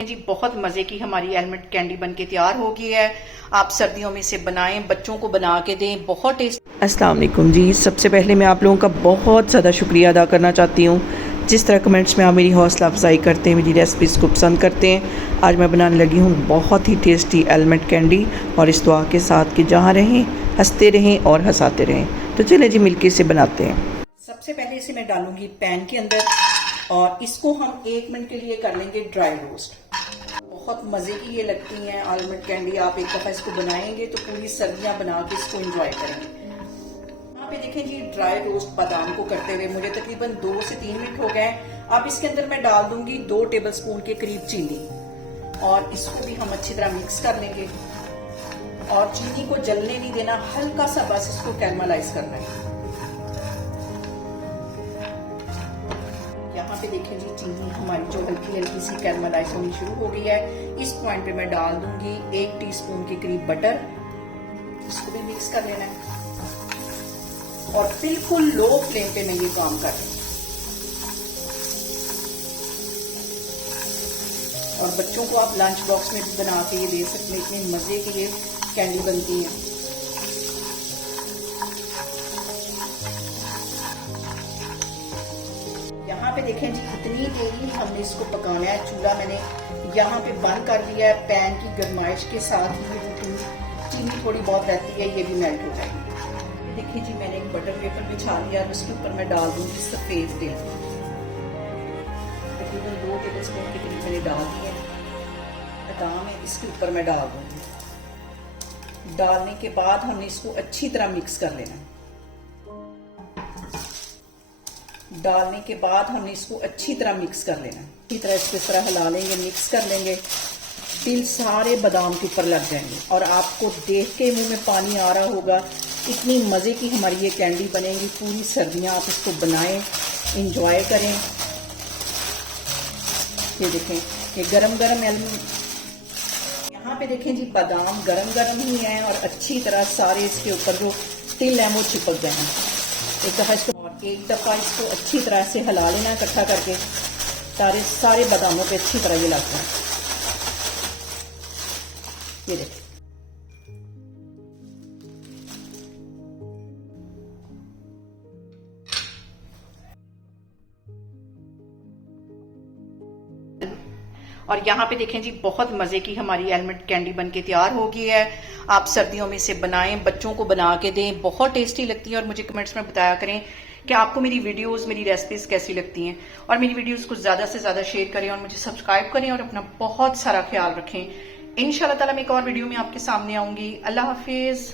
जी बहुत मजे की हमारी एलमंड कैंडी बनके तैयार हो गई है। आप सर्दियों में इसे बनाएं, बच्चों को बना के दें, बहुत टेस्ट। अस्सलाम वालेकुम जी। सबसे पहले मैं आप लोगों का बहुत ज़्यादा शुक्रिया अदा करना चाहती हूँ जिस तरह कमेंट्स में आप मेरी हौसला अफजाई करते हैं, मेरी रेसिपीज़ को पसंद करते हैं। आज मैं बनाने लगी हूँ बहुत ही टेस्टी एलमंड कैंडी, और इस दुआ के साथ कि जहाँ रहें हंसते रहें और हंसाते रहें। तो चलें जी मिलके इसे बनाते हैं। सबसे पहले इसे मैं डालूंगी पैन के अंदर और इसको हम 1 मिनट के लिए कर लेंगे ड्राई रोस्ट। बहुत मजे की ये लगती हैं आलमंड कैंडी। आप एक दफा इसको बनाएंगे तो पूरी सर्दियां बना के इसको एंजॉय करेंगे। यहाँ पे देखें जी ड्राई रोस्ट बादाम को करते हुए मुझे तकरीबन 2 से 3 मिनट हो गए। अब इसके अंदर मैं डाल दूंगी 2 टेबलस्पून के करीब चीनी, और इसको भी हम अच्छी तरह मिक्स कर लेंगे। और चीनी को जलने नहीं देना, हल्का सा बस इसको कैरमलाइज करना है। यहाँ पे देखें जी चीनी हमारी जो हल्की हल्की सी कैरमलाइज होनी शुरू हो गई है। इस पॉइंट पे मैं डाल दूंगी 1 टीस्पून के करीब बटर। इसको भी मिक्स कर लेना है और बिल्कुल लो फ्लेम पे मैं ये काम कर रही हूँ। और बच्चों को आप लंच बॉक्स में भी बना के ये दे सकते हैं, इतने मजे की ये कैंडी बनती है। यहाँ पे देखें जी इतनी देर ही हमने इसको पकाना है। चूल्हा मैंने यहाँ पे बंद कर दिया है। पैन की गर्माइश के साथ ही जो चीनी थोड़ी बहुत रहती है ये भी मेल्ट हो जाएगी। देखिए जी मैंने एक बटर पेपर बिछा लिया और उसके ऊपर मैं डाल दूंगी सफेद तिल। तकरीबन 2 टेबलस्पून के करीब मैंने डाल दिए। बादाम है इसके ऊपर मैं डाल दूंगी। डालने के बाद हमने इसको अच्छी तरह मिक्स कर लेना है। डालने के बाद हमने इसको अच्छी तरह मिक्स कर लेना है। अच्छी तरह इसको इस तरह हिला लेंगे, मिक्स कर लेंगे। तिल सारे बादाम के ऊपर लग जाएंगे और आपको देख के मुंह में पानी आ रहा होगा। इतनी मजे की हमारी ये कैंडी बनेगी। पूरी सर्दियां आप इसको बनाएं, एंजॉय करें। ये देखें ये गरम गरम यहाँ पे देखें जी बादाम गरम गरम ही है और अच्छी तरह सारे इसके ऊपर जो तिल है वो चिपक गए हैं। एक दफा इसको अच्छी तरह से हिला लेना इकट्ठा करके, सारे बादामों पे अच्छी तरह ये लग जाए। ये देखिए और यहाँ पे देखें जी बहुत मजे की हमारी एलमंड कैंडी बनके तैयार हो गई है। आप सर्दियों में इसे बनाएं, बच्चों को बना के दें, बहुत टेस्टी लगती है। और मुझे कमेंट्स में बताया करें कि आपको मेरी वीडियोस, मेरी रेसिपीज कैसी लगती हैं। और मेरी वीडियोस को ज्यादा से ज्यादा शेयर करें और मुझे सब्सक्राइब करें और अपना बहुत सारा ख्याल रखें। इंशाल्लाह ताला मैं एक और वीडियो में आपके सामने आऊंगी। अल्लाह हाफिज।